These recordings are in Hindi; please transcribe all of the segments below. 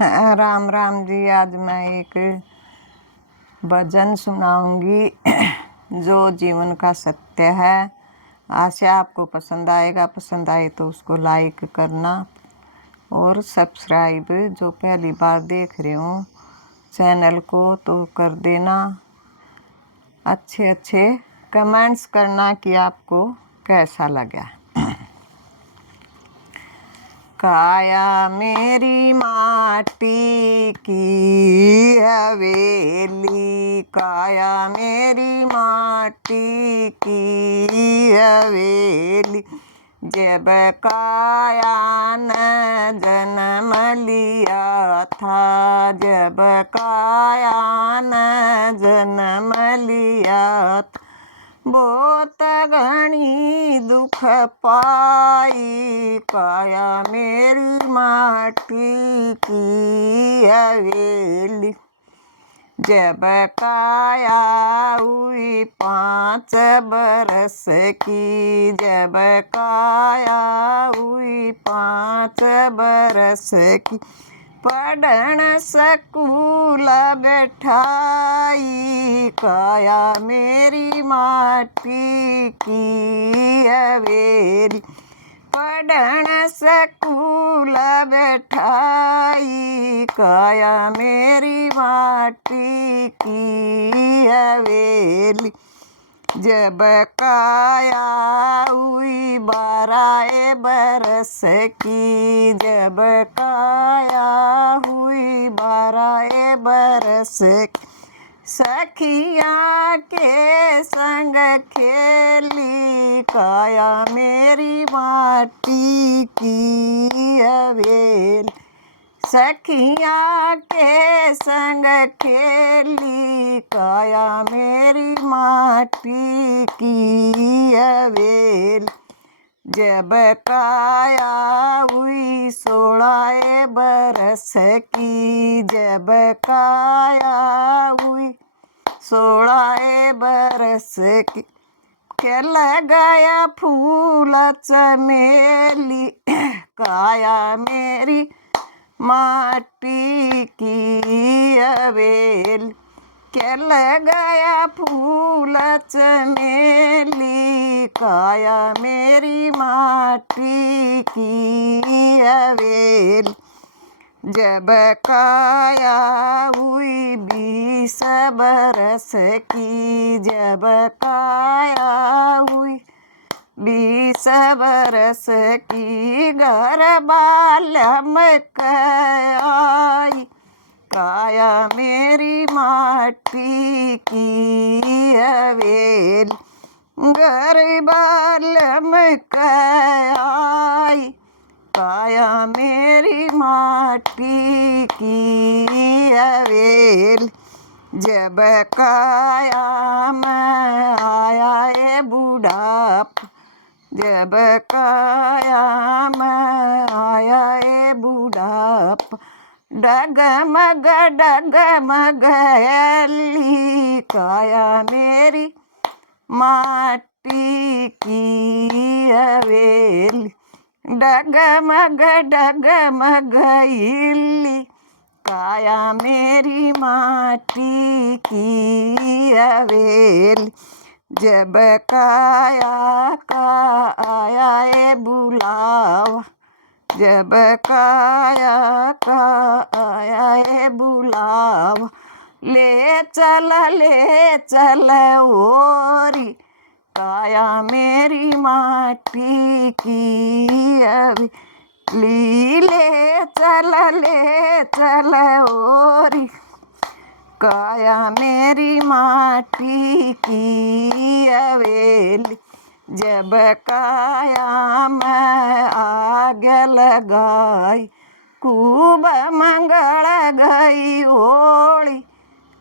राम राम जी। आज मैं एक भजन सुनाऊंगी जो जीवन का सत्य है। आशा आपको पसंद आएगा। पसंद आए तो उसको लाइक करना और सब्सक्राइब, जो पहली बार देख रहे हो चैनल को, तो कर देना। अच्छे अच्छे कमेंट्स करना कि आपको कैसा लगा। काया मेरी माटी की हवेली, काया मेरी माटी की हवेली, जब काया ने जन्म लिया था, जब काया ने जन्म लिया था, बहुत घनी दुख पाई, काया मेरी माटी की हवेली, जब काया हुई 5 बरस की, जब काया हुई 5 बरस की, पढ़न स्कूल बैठाई, काया मेरी माटी की हवेली, पढ़न स्कूल बैठाई, काया मेरी माटी की हवेली, जब काया हुई 12 बरस की, जब काया हुई 12 बरस की, सखियाँ के संग खेली, काया मेरी माटी की हवेली, सखियाँ के संग खेली, काया मेरी माटी की हवेली, जब काया हुई 16 बरस की, जब काया हुई 16 बरस की, खिल गया फूल चमेली, काया मेरी माटी की हवेली, खिल गया फूल चमेली, काया मेरी माटी की हवेली, जब काया हुई 20 बरस की, जब काया हुई 20 बरस की, घर बालम आई, काया मेरी माटी की हवेली, घर बालम आई, काया मेरी माटी की हवेली, जब काया में आया ये बुढ़ापा, जब काया में आया ये बुढ़ापा, डगमग डगमग ऐली, काया मेरी माटी की हवेली, डगमग डगमग हिली, काया मेरी माटी की हवेली, जब काया का आया ये बुलावा, जब काया का आया ये बुलावा, ले चल ओरी, काया मेरी माटी की हवेली, ले चल ओरी, काया मेरी माटी की हवेली, जब काया में आग लगाई, खूब मंगल गई होली,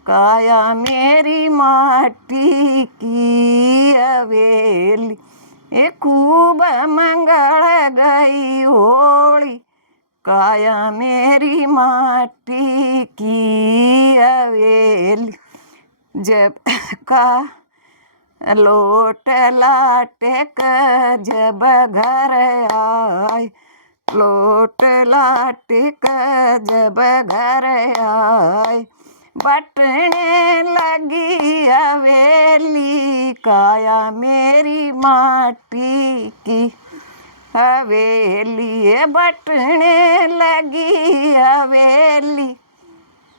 काया मेरी माटी की हवेली, ये खूब मंगल गई होली, काया मेरी माटी की हवेली, जब का लोट लाटे का जब घर आए, लोट लाट कर जब घर आए, बटने लगी हवेली, काया मेरी माटी की हवेली, बटने लगी हवेली,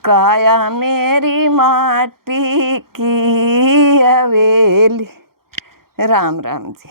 काया मेरी माटी की हवेली। राम राम जी।